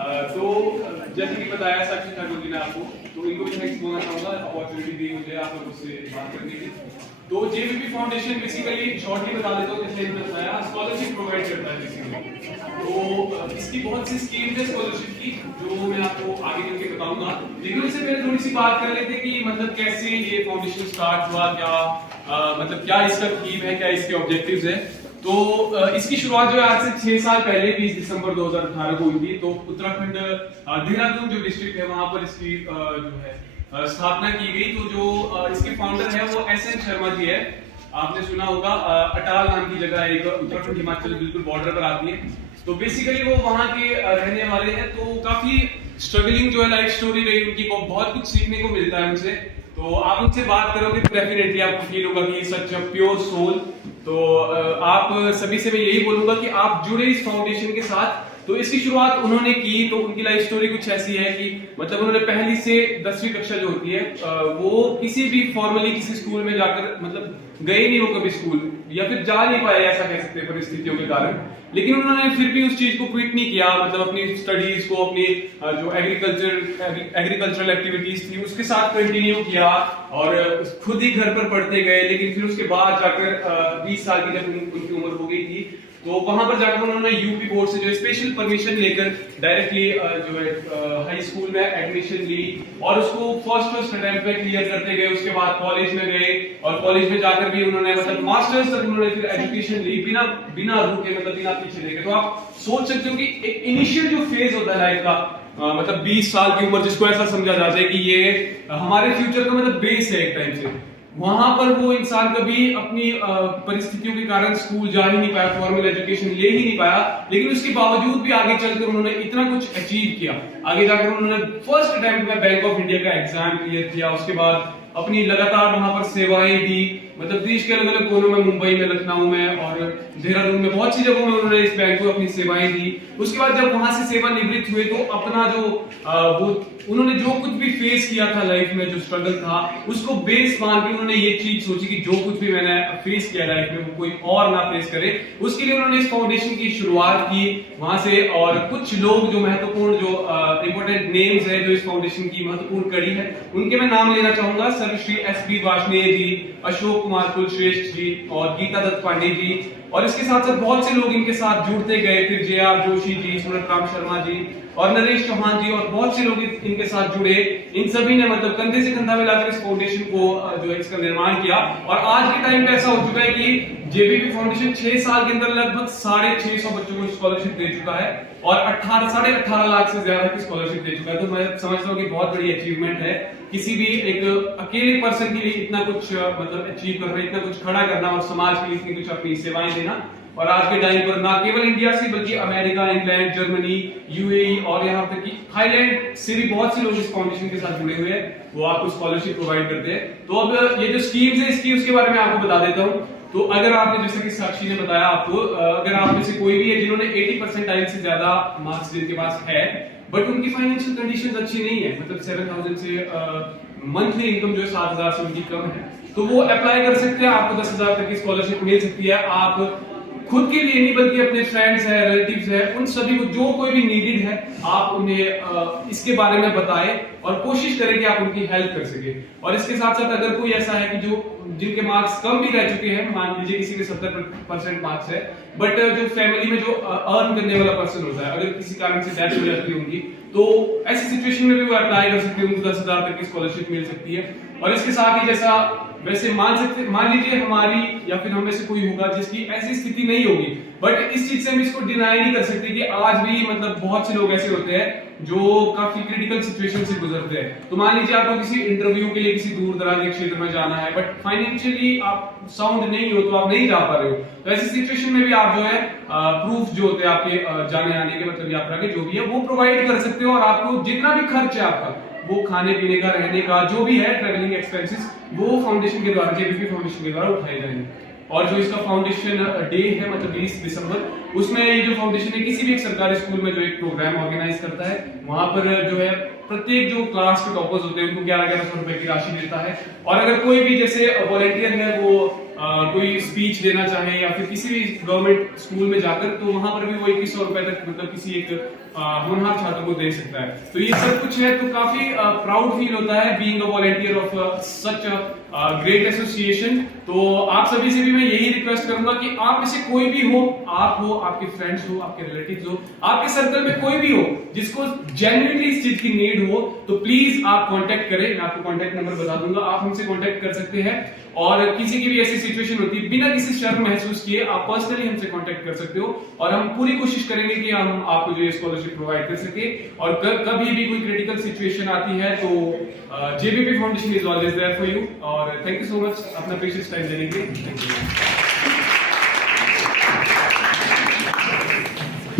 तो जैसे कि बताया साक्षी ठाकुर जी ने आपको, तो इनको भी थैंक्स बोलना चाहूंगा, अपॉर्चुनिटी दी मुझे आप लोगों से बात करने की। तो जेबीपी फाउंडेशन बेसिकली शॉर्टली बता देता हूँ, जैसे इन्होंने बताया स्कॉलरशिप प्रोवाइड करता है बेसिकली। तो इसकी बहुत सी स्कीम्स है स्कॉलरशिप की, जो मैं आपको आगे चल के बताऊंगा। लेकिन उससे पहले थोड़ी सी बात कर लेते हैं कि मतलब कैसे ये फाउंडेशन स्टार्ट हुआ, क्या मतलब क्या इसका थीम है, क्या इसके ऑब्जेक्टिव्स है। तो इसकी शुरुआत जो है आज से 6 साल पहले 20 दिसंबर 2018 को हुई थी। तो उत्तराखंड देहरादून जो डिस्ट्रिक्ट है वहां पर इसकी जो है स्थापना की गई। तो जो इसके फाउंडर है वो एसएन शर्मा जी है। आपने सुना होगा, अटाल नाम की जगह है, एक उत्तराखंड हिमाचल बिल्कुल बॉर्डर पर आती है। तो बेसिकली वो वहां के रहने वाले हैं। तो काफी स्ट्रगलिंग जो है लाइफ स्टोरी रही उनकी, को बहुत कुछ सीखने को मिलता है उनसे। तो आप उनसे बात करोगे तो डेफिनेटली आपको फील होगा कि सच अ प्योर सोल। तो आप सभी से मैं यही बोलूंगा कि आप जुड़े इस फाउंडेशन के साथ। तो इसकी शुरुआत उन्होंने की, तो उनकी लाइफ स्टोरी कुछ ऐसी है कि मतलब उन्होंने पहली से 10वीं कक्षा जो होती है वो किसी भी फॉर्मली किसी स्कूल में जाकर मतलब गए नहीं वो कभी स्कूल, या फिर जा नहीं पाए ऐसा कह सकते हैं परिस्थितियों के कारण। लेकिन उन्होंने फिर भी उस चीज को क्विट नहीं किया, मतलब अपनी स्टडीज को, अपनी जो एग्रीकल्चरल एक्टिविटीज थी उसके साथ कंटिन्यू किया और खुद ही घर पर पढ़ते गए। लेकिन फिर उसके बाद जाकर 20 साल की जब उनकी उम्र हो गई थी, तो वहां पर जाकर उन्होंने यूपी बोर्ड से जो स्पेशल परमिशन लेकर डायरेक्टली जो है हाई स्कूल में एडमिशन ली और उसको फर्स्ट अटेम्प्ट में क्लियर करते गए। उसके बाद कॉलेज में गए और कॉलेज में जाकर भी उन्होंने मतलब मास्टर्स तक उन्होंने फिर एजुकेशन ली बिना रुके, मतलब बिना पीछे देखे। तो आप सोच सकते हो कि एक इनिशियल जो फेज होता है लाइफ का, मतलब 20 साल की उम्र, जिसको ऐसा समझा जाता है कि ये हमारे फ्यूचर का मतलब बेस है एक टाइम से, वहां पर वो इंसान कभी अपनी परिस्थितियों के कारण स्कूल जा ही नहीं पाया, फॉर्मल एजुकेशन ले ही नहीं पाया। लेकिन उसके बावजूद भी आगे चलकर उन्होंने इतना कुछ अचीव किया। आगे जाकर उन्होंने फर्स्ट अटेम्प्ट में बैंक ऑफ इंडिया का एग्जाम क्लियर किया। उसके बाद अपनी लगातार वहां पर सेवाएं दी, मतलब देश के अलग अलग कोनों में, मुंबई में, लखनऊ में और देहरादून में, बहुत सी जगहों में उन्होंने इस बैंक को अपनी सेवाएं दी। उसके बाद जब वहां से सेवानिवृत्त हुए तो अपना जो वो उन्होंने जो कुछ भी फेस किया था लाइफ में, जो स्ट्रगल था, उसको बेस मान के उन्होंने ये चीज सोची कि जो कुछ भी मैंने फेस किया लाइफ में वो कोई और ना फेस करे। उसके लिए उन्होंने इस फाउंडेशन की शुरुआत की वहां से। और कुछ लोग जो महत्वपूर्ण, जो इंपोर्टेंट नेम्स है जो इस फाउंडेशन की महत्वपूर्ण कड़ी है, उनके मैं नाम लेना चाहूंगा। सर्वश्री एस.बी. वार्ष्णेय जी, अशोक कुमार कुलश्रेष्ठ जी और गीता दत्त पांडे जी। और इसके साथ साथ बहुत से लोग इनके साथ जुड़ते गए, फिर जे.आर. जोशी जी, सूरत राम शर्मा जी और नरेश चौहान जी और बहुत से लोग इनके साथ जुड़े। इन सभी ने मतलब कंधे से कंधा मिलाकर इस फाउंडेशन को जो है इसका निर्माण किया। और आज के टाइम पे ऐसा हो चुका है कि जेबीपी फाउंडेशन 6 साल के अंदर लगभग 650 बच्चों को स्कॉलरशिप दे चुका है और 18.5 लाख से ज्यादा की स्कॉलरशिप दे चुका है। तो मैं समझता हूँ कि बहुत बड़ी अचीवमेंट है किसी भी एक अकेले पर्सन के लिए इतना कुछ मतलब अचीव करना, इतना कुछ खड़ा करना और समाज के लिए इतनी कुछ अपनी सेवाएं देना। और आज के टाइम पर ना केवल इंडिया से बल्कि अमेरिका, इंग्लैंड, जर्मनी, यूएई और यहाँ तक कि थाईलैंड से भी बहुत से लोग इस फाउंडेशन के साथ जुड़े हुए हैं, वो आपको स्कॉलरशिप प्रोवाइड करते हैं। तो अब ये जो स्कीम्स है इसकी, उसके बारे में आपको बता देता हूँ। तो अगर आपने, जैसे कि साक्षी ने बताया आपको, अगर आप में से कोई भी है जिन्होंने 80% से ज्यादा मार्क्स जिनके पास है बट उनकी फाइनेंशियल कंडीशंस अच्छी नहीं है, मतलब 7,000 से मंथली इनकम जो है 7,000 से उनकी कम है, तो वो अप्लाई कर सकते हैं। आपको 10,000 तक की स्कॉलरशिप मिल सकती है। आप खुद के लिए नहीं बल्कि अपने फ्रेंड्स है, रिलेटिव्स है, उन सभी को, जो कोई भी नीडेड है, आप उन्हें इसके बारे में बताएं और कोशिश करें कि आप उनकी हेल्प कर सके। और इसके साथ साथ अगर कोई ऐसा है कि जो जिनके मार्क्स कम भी रह चुके हैं, मान लीजिए किसी के 70% मार्क्स है बट जो फैमिली में जो अर्न करने वाला पर्सन होता है, अगर किसी कारण से डेथ हो जाती होगी, तो ऐसी सिचुएशन में भी वो अप्लाई कर सकते हैं, उनको 10,000 तक की स्कॉलरशिप मिल सकती है। और इसके साथ ही जैसा वैसे मान लीजिए हमारी या फिर हम में से कोई होगा जिसकी ऐसी स्थिति नहीं होगी, बट इस चीज से हम इसको डिनाई नहीं कर सकते कि आज भी मतलब बहुत से लोग ऐसे होते हैं जो काफी क्रिटिकल सिचुएशन से गुजरते हैं। तो मान लीजिए आपको किसी इंटरव्यू के लिए किसी दूर दराज के क्षेत्र में जाना है बट फाइनेंशियली आप साउंड नहीं हो, तो आप नहीं जा पा रहे हो, तो ऐसी सिचुएशन में भी आप जो है प्रूफ जो होते हैं आपके जाने आने के, मतलब यात्रा के जो भी है, वो प्रोवाइड कर सकते हो। और आपको जितना भी खर्च है आपका, वो खाने पीने का, रहने का, जो भी है ट्रैवलिंग एक्सपेंसेस, वो फाउंडेशन के द्वारा, जेबीपी फाउंडेशन के द्वारा उठाए जाएंगे। और जो इसका फाउंडेशन डे है, मतलब 20 दिसंबर, उसमें ये जो फाउंडेशन है किसी भी एक सरकारी स्कूल में जो एक प्रोग्राम ऑर्गेनाइज करता है, वहां पर जो है प्रत्येक जो क्लास के टॉपर्स होते हैं उनको 1100 रुपए की राशि देता है। और अगर कोई भी जैसे वॉलंटियर है वो कोई स्पीच देना चाहे या फिर किसी भी गवर्नमेंट स्कूल में जाकर, तो वहां पर भी वो 2100 रुपए तक, मतलब किसी एक होनहार छात्रों को दे सकता है। तो ये सब कुछ है, तो काफी प्राउड फील होता है being a volunteer of such great association. तो आप सभी से भी मैं यही रिक्वेस्ट करूंगा कि आप में से कोई भी हो, आप हो, आपके फ्रेंड्स हो, आपके रिलेटिव्स हो, आपके सर्कल में कोई भी हो जिसको जेन्युइनली इस चीज की नीड हो, तो प्लीज आप कांटेक्ट करें। मैं आपको कांटेक्ट नंबर बता दूंगा, आप हमसे कांटेक्ट कर सकते हैं। और किसी की भी ऐसी सिचुएशन होती है, बिना किसी शर्म महसूस किए आप पर्सनली हमसे कांटेक्ट कर सकते हो, और हम पूरी कोशिश करेंगे कि हम आपको जो स्कॉलरशिप प्रोवाइड कर सके। और कभी भी कोई क्रिटिकल सिचुएशन आती है तो JBP foundation is always there for you. और थैंक यू सो मच अपना प्रीशियस टाइम देने के लिए। Thank you.